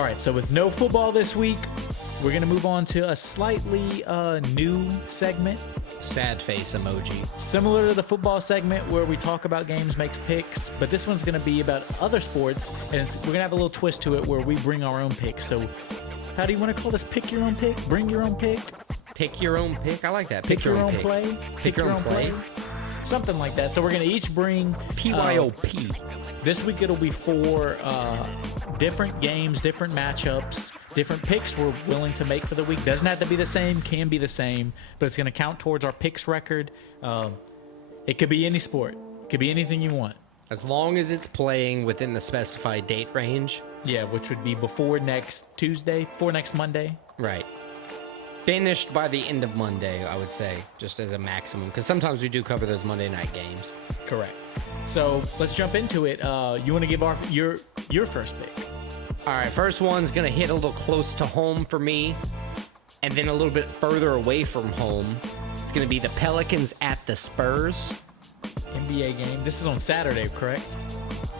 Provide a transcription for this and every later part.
All right, so with no football this week, we're going to move on to a slightly new segment. Sad face emoji. Similar to the football segment where we talk about games, makes picks, but this one's going to be about other sports, and we're going to have a little twist to it where we bring our own picks. So how do you want to call this? Pick your own pick? Bring your own pick? Pick your own pick? I like that. Pick your own play? Pick your own play? Something like that. So we're going to each bring... PYOP. This week it'll be 4 different games, different matchups, different picks we're willing to make for the week. Doesn't have to be the same, can be the same, but it's going to count towards our picks record. It could be any sport. It could be anything you want. As long as it's playing within the specified date range. Yeah, which would be before next Tuesday, before next Monday. Right. Finished by the end of Monday, I would say, just as a maximum. Because sometimes we do cover those Monday night games. Correct. So let's jump into it. You want to give your first pick? All right, first one's going to hit a little close to home for me, and then a little bit further away from home. It's going to be the Pelicans at the Spurs. NBA game. This is on Saturday, correct?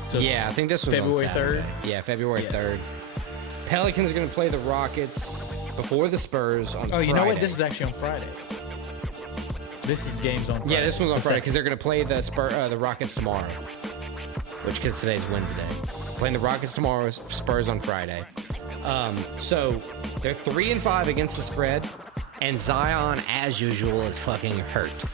So yeah, I think this was February on Saturday. 3rd? Yeah, February 3rd. Pelicans are going to play the Rockets before the Spurs on Friday. Oh, you know what? This is actually on Friday. This is games on Friday. Yeah, this one's on Friday because they're going to play the Rockets tomorrow, which because today's Wednesday. Playing the Rockets tomorrow, Spurs on Friday. So they're 3-5 against the spread, and Zion, as usual, is fucking hurt.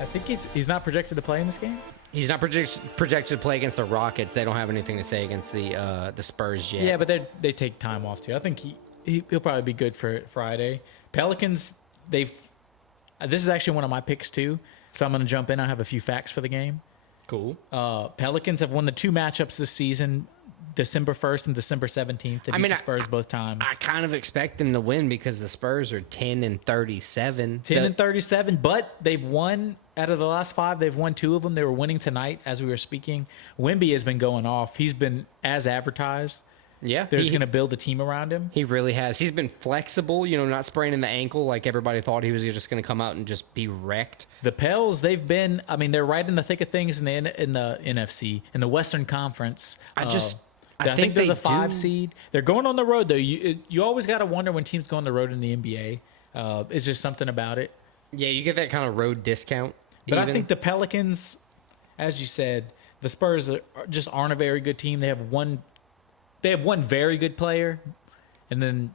I think he's not projected to play in this game. He's not projected to play against the Rockets. They don't have anything to say against the Spurs yet. Yeah, but they take time off too. I think he'll probably be good for Friday. Pelicans, this is actually one of my picks too, so I'm going to jump in. I have a few facts for the game. Cool. Pelicans have won the 2 matchups this season, December 1st and December 17th. They beat the Spurs both times. I kind of expect them to win because the Spurs are 10-37. 10-37, but they've won out of the last 5. They've won 2 of them. They were winning tonight as we were speaking. Wemby has been going off. He's been as advertised. Yeah, they're just going to build a team around him. He really has. He's been flexible, not spraining the ankle like everybody thought he was just going to come out and just be wrecked. The Pels, they're right in the thick of things in the NFC, in the Western Conference. I think they're the 5 seed. They're going on the road, though. You always got to wonder when teams go on the road in the NBA. It's just something about it. Yeah, you get that kind of road discount. But I think the Pelicans, as you said, the Spurs just aren't a very good team. They have one very good player, and then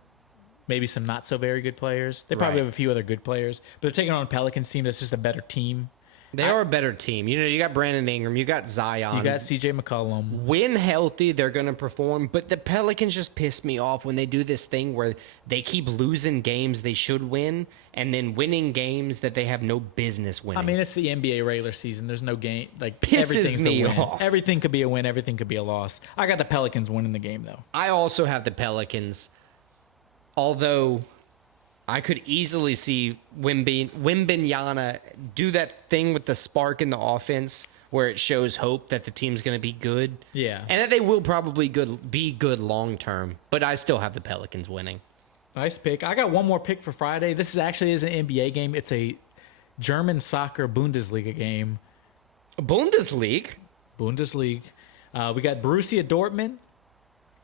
maybe some not so very good players. They probably have a few other good players, but they're taking on a Pelicans team that's just a better team. They are a better team. You got Brandon Ingram, you got Zion, you got CJ McCollum. When healthy, they're going to perform, but the Pelicans just piss me off when they do this thing where they keep losing games they should win and then winning games that they have no business winning. I mean, it's the NBA regular season. There's no game. Like, pisses me off. Everything could be a win. Everything could be a loss. I got the Pelicans winning the game, though. I also have the Pelicans, although I could easily see Wembanyama do that thing with the spark in the offense where it shows hope that the team's going to be good. Yeah. And that they will probably be good long term. But I still have the Pelicans winning. Nice pick. I got one more pick for Friday. This actually is an NBA game. It's a German soccer Bundesliga game. Bundesliga? We got Borussia Dortmund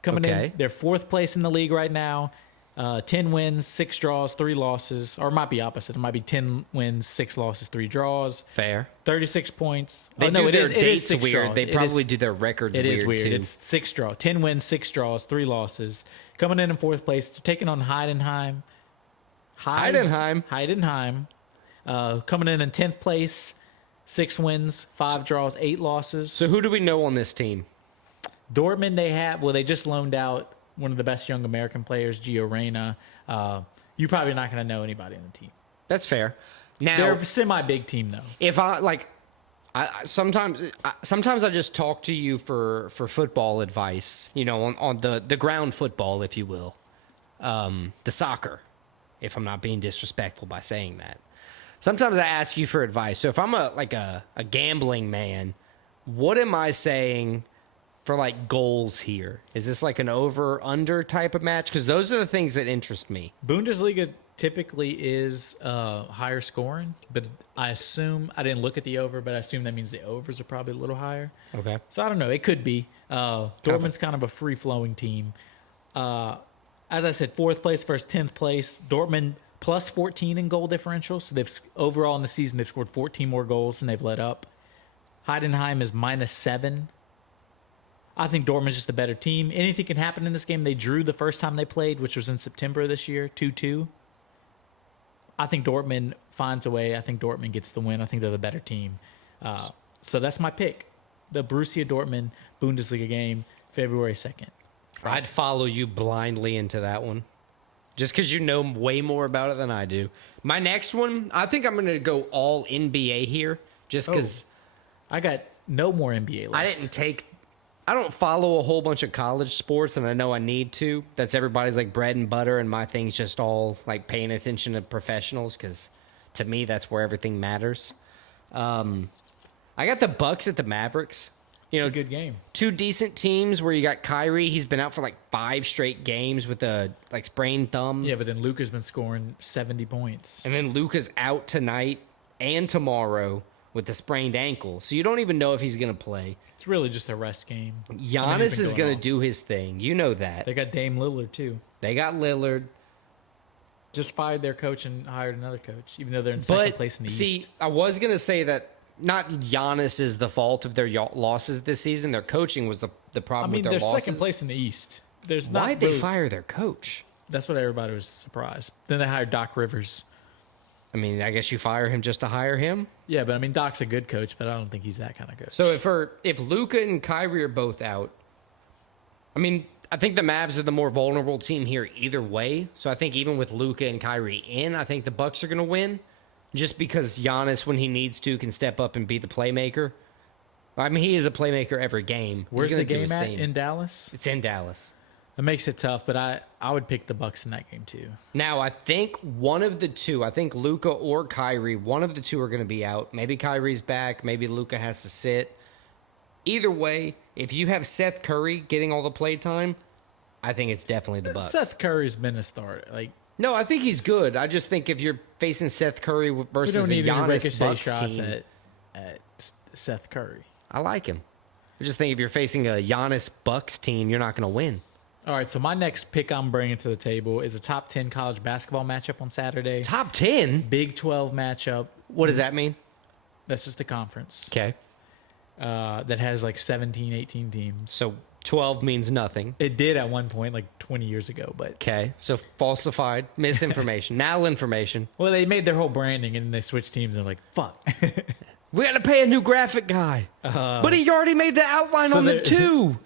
coming in. They're 4th place in the league right now. 10 wins, 6 draws, 3 losses. Or it might be opposite. It might be 10 wins, 6 losses, 3 draws. Fair. 36 points. They do their dates weird. Draws. They probably do their records weird, too. It is weird. It's 6 draws. 10 wins, 6 draws, 3 losses. Coming in 4th place. They're taking on Heidenheim. Heidenheim. Coming in 10th place. 6 wins, 5 draws, 8 losses. So who do we know on this team? Dortmund, they just loaned out one of the best young American players, Gio Reyna. You're probably not going to know anybody on the team. That's fair. Now they're a semi-big team, though. If sometimes I just talk to you for football advice, on the ground football, if you will, the soccer, if I'm not being disrespectful by saying that. Sometimes I ask you for advice. So if I'm a gambling man, what am I saying for goals here? Is this like an over-under type of match? Because those are the things that interest me. Bundesliga typically is higher scoring, but I didn't look at the over, but I assume that means the overs are probably a little higher. Okay. So I don't know. It could be. Dortmund's kind of a free-flowing team. As I said, fourth place versus 10th place. Dortmund plus 14 in goal differential. So overall in the season they've scored 14 more goals than they've let up. Heidenheim is -7. I think Dortmund's just a better team. Anything can happen in this game. They drew the first time they played, which was in September this year, 2-2. I think Dortmund finds a way. I think Dortmund gets the win. I think they're the better team. So that's my pick. The Borussia Dortmund Bundesliga game, February 2nd. I'd follow you blindly into that one. Just because you know way more about it than I do. My next one, I think I'm going to go all NBA here. Just because I got no more NBA left. I don't follow a whole bunch of college sports, and I know I need to. That's everybody's like bread and butter, and my thing's just all like paying attention to professionals because to me that's where everything matters. I got the Bucks at the Mavericks. It's a good game. Two decent teams where you got Kyrie. He's been out for like 5 straight games with a like sprained thumb. Yeah, but then Luka's been scoring 70 points. And then Luka's out tonight and tomorrow with the sprained ankle. So you don't even know if he's going to play. It's really just a rest game. Giannis is going to do his thing. You know that. They got Dame Lillard, too. They got Lillard. Just fired their coach and hired another coach, even though they're in second place in the East. See, I was going to say that not Giannis is the fault of their losses this season. Their coaching was the problem with their losses. They're second place in the East. Why'd they fire their coach? That's what everybody was surprised. Then they hired Doc Rivers. I mean, I guess you fire him just to hire him? Yeah, but I mean, Doc's a good coach, but I don't think he's that kind of coach. So if Luka and Kyrie are both out, I mean, I think the Mavs are the more vulnerable team here either way. So I think even with Luka and Kyrie in, I think the Bucks are going to win. Just because Giannis, when he needs to, can step up and be the playmaker. I mean, he is a playmaker every game. Where's the game at? In Dallas? It's in Dallas. That makes it tough, but I would pick the Bucks in that game too. Now, I think one of the two, I think Luka or Kyrie, one of the two are going to be out. Maybe Kyrie's back. Maybe Luka has to sit. Either way, if you have Seth Curry getting all the play time, I think it's definitely the Bucks. Seth Curry's been a starter. No, I think he's good. I just think if you're facing Seth Curry versus a Giannis Bucks team, at Seth Curry. I like him. I just think if you're facing a Giannis Bucks team, you're not going to win. All right, so my next pick I'm bringing to the table is a top 10 college basketball matchup on Saturday. Top 10? Big 12 matchup. What does that mean? That's just a conference. Okay. That has like 17, 18 teams. So 12 means nothing. It did at one point, like 20 years ago, but... Okay, so falsified, misinformation, malinformation. Well, they made their whole branding, and they switched teams, and they're like, fuck. We got to pay a new graphic guy. But he already made the outline on the 2.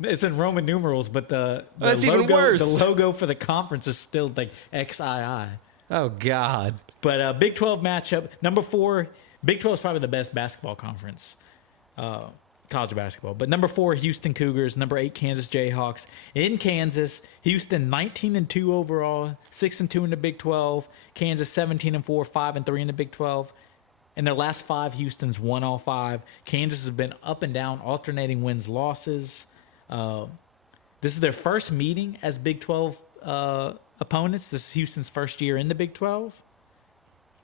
It's in Roman numerals, but the that's logo, even worse. The logo for the conference is still like XII. Oh, God. But Big 12 matchup. Number 4, Big 12 is probably the best basketball conference, college basketball. But number 4, Houston Cougars. Number 8, Kansas Jayhawks. In Kansas, Houston 19-2 overall, 6-2 in the Big 12. Kansas 17-4, 5-3 in the Big 12. In their last 5, Houston's won all 5. Kansas has been up and down, alternating wins, losses. This is their first meeting as Big 12 opponents. This is Houston's first year in the Big 12.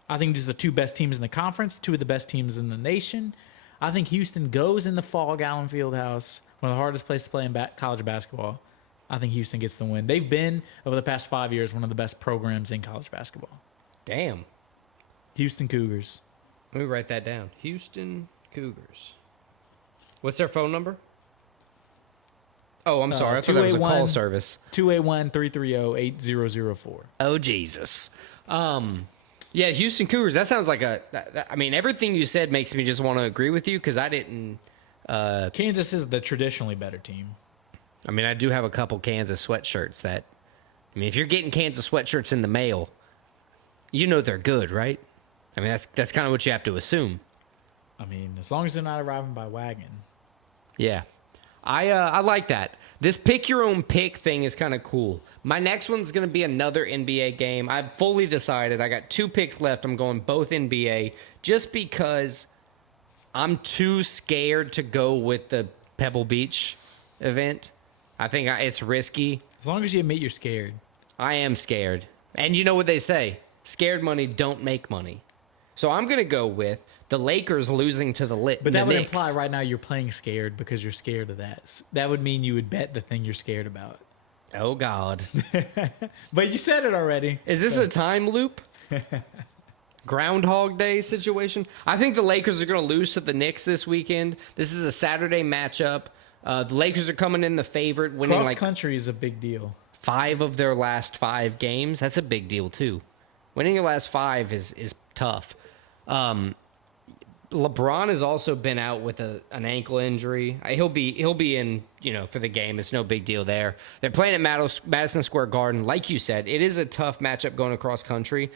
I think these are the 2 best teams in the conference, 2 of the best teams in the nation. I think Houston goes in the Fall Allen Fieldhouse, one of the hardest places to play in college basketball. I think Houston gets the win. They've been, over the past 5 years, one of the best programs in college basketball. Damn. Houston Cougars. Let me write that down. Houston Cougars. What's their phone number? Oh, I'm sorry. I thought that was a call service. 281-330-8004. Oh, Jesus. Yeah, Houston Cougars. That sounds like I mean, everything you said makes me just want to agree with you because I didn't. Kansas is the traditionally better team. I mean, I do have a couple Kansas sweatshirts that. I mean, if you're getting Kansas sweatshirts in the mail, you know they're good, right? I mean, that's kind of what you have to assume. I mean, as long as they're not arriving by wagon. Yeah. I like that. This pick your own pick thing is kind of cool. My next one's going to be another NBA game. I've fully decided. I got 2 picks left. I'm going both NBA just because I'm too scared to go with the Pebble Beach event. I think it's risky. As long as you admit you're scared. I am scared. And you know what they say? Scared money don't make money. So I'm going to go with the Lakers losing to the Knicks. But that would imply right now you're playing scared because you're scared of that. That would mean you would bet the thing you're scared about. Oh God. But you said it already. Is this a time loop? Groundhog Day situation? I think the Lakers are going to lose to the Knicks this weekend. This is a Saturday matchup. The Lakers are coming in the favorite, winning Cross like country is a big deal. 5 of their last 5 games. That's a big deal too. Winning your last 5 is tough. LeBron has also been out with an ankle injury. He'll be in, for the game. It's no big deal there. They're playing at Madison Square Garden. Like you said, it is a tough matchup going across country,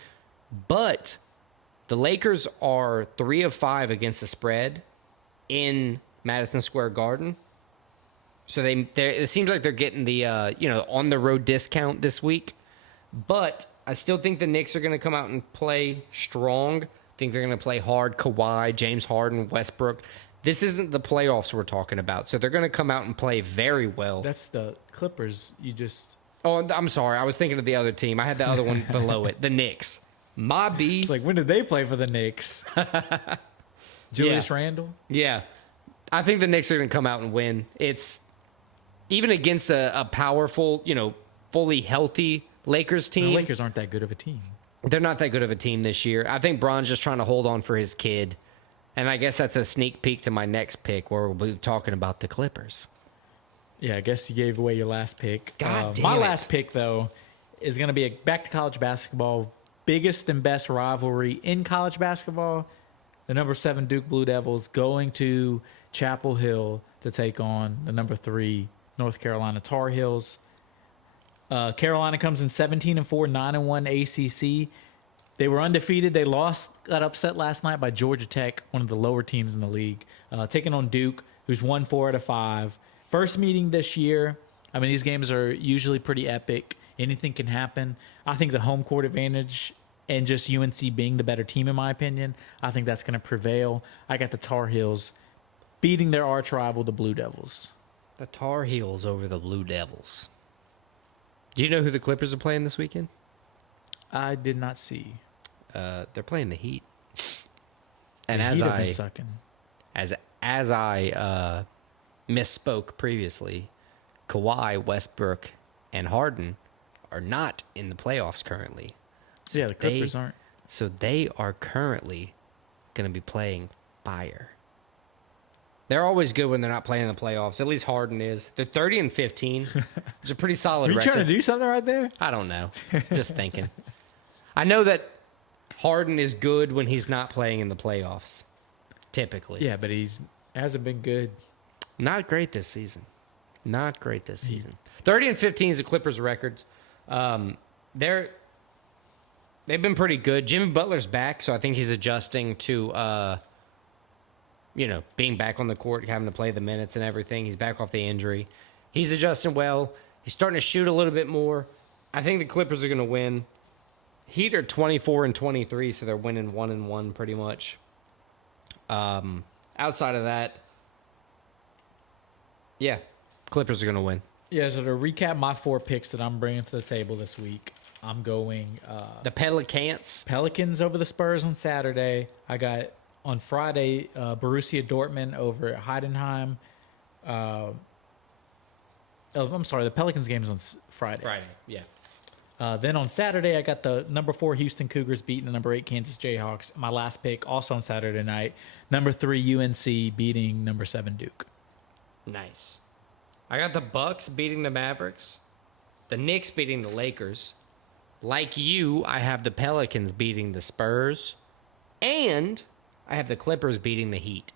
but the Lakers are 3 of 5 against the spread in Madison Square Garden. So it seems like they're getting the on the road discount this week. But I still think the Knicks are going to come out and play strong. I think they're going to play hard. Kawhi, James Harden, Westbrook. This isn't the playoffs we're talking about. So they're going to come out and play very well. That's the Clippers. Oh, I'm sorry. I was thinking of the other team. I had the other one below it. The Knicks. My B. It's like, when did they play for the Knicks? Julius Randle? Yeah. I think the Knicks are going to come out and win. It's even against a powerful, fully healthy Lakers team. The Lakers aren't that good of a team. They're not that good of a team this year. I think Bron's just trying to hold on for his kid. And I guess that's a sneak peek to my next pick where we'll be talking about the Clippers. Yeah, I guess you gave away your last pick. God damn My it. last pick, though, is going to be back to college basketball. Biggest and best rivalry in college basketball. The number 7 Duke Blue Devils going to Chapel Hill to take on the number 3 North Carolina Tar Heels. Carolina comes in 17-4, 9-1 ACC. They were undefeated. They got upset last night by Georgia Tech, one of the lower teams in the league, taking on Duke, who's won 4 out of 5. First meeting this year. I mean, these games are usually pretty epic. Anything can happen. I think the home court advantage and just UNC being the better team, in my opinion, I think that's going to prevail. I got the Tar Heels beating their arch rival, the Blue Devils. The Tar Heels over the Blue Devils. Do you know who the Clippers are playing this weekend? I did not see. They're playing the Heat. And The as Heat have I been sucking. as I misspoke previously, Kawhi, Westbrook, and Harden are not in the playoffs currently. So yeah, the Clippers aren't. So they are currently going to be playing fire. They're always good when they're not playing in the playoffs. At least Harden is. They're 30-15. It's a pretty solid Are you record. trying to do something right there? I don't know. Just thinking. I know that Harden is good when he's not playing in the playoffs. Typically. Yeah, but hasn't been good. Not great this season. Not great this season. 30-15 is the Clippers' records. They've been pretty good. Jimmy Butler's back, so I think he's adjusting to being back on the court, having to play the minutes and everything. He's back off the injury. He's adjusting well. He's starting to shoot a little bit more. I think the Clippers are going to win. Heat are 24-23, so they're winning 1-1 pretty much. Outside of that, yeah, Clippers are going to win. Yeah, so to recap my 4 picks that I'm bringing to the table this week, I'm going The Pelicans. Pelicans over the Spurs on Saturday. I got on Friday Borussia Dortmund over Heidenheim. I'm sorry, the Pelicans game is on Friday. Yeah. Then on Saturday, I got the number 4 Houston Cougars beating the number 8 Kansas Jayhawks. My last pick, also on Saturday night, number 3 UNC beating number 7 Duke. Nice. I got the Bucks beating the Mavericks, the Knicks beating the Lakers. Like you, I have the Pelicans beating the Spurs, and I have the Clippers beating the Heat.